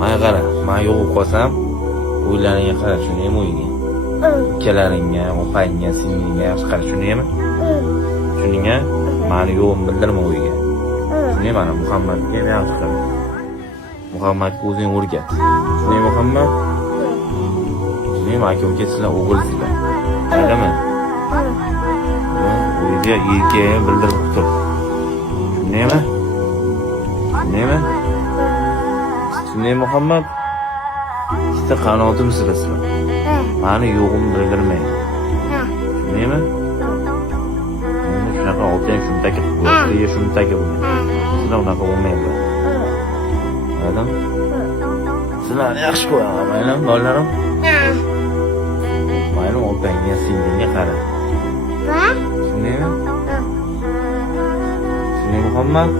Mana qara, men yo'qib qolsam, o'ylaringga qara, tushunaymi o'yingga? Ukalaringga, opangga, singlingga yaxshi qara, tushunaymi? Tushuningmi? Meni yo'qim bildirma o'yga. Tushunaymi? Mana Muhammadga yaxshi qara. Muhammadga o'zing o'rgat. Tushunaymi Muhammad? Tushunaymi? Aka-uka sizlar o'g'ilsizlar. Maylimi? O'yga yelkaga bildirib tur. Tushunaymi? Tushunaymi? Tushunaymi Muhammad? İşte qanotim sizlar. Meni yo'g'im bildirmang. Tushunaymi? Endi shunaqa otang shunday bo'lsa, shunday bo'ladi. Sizlar unaqa bo'lmaydi. Maylimi? Sizlarni yaxshi ko'raman, maylimi, bolalarim? Maylimi, opangga, singlingga qara. Tushunaymi? Tushunaymi Muhammad?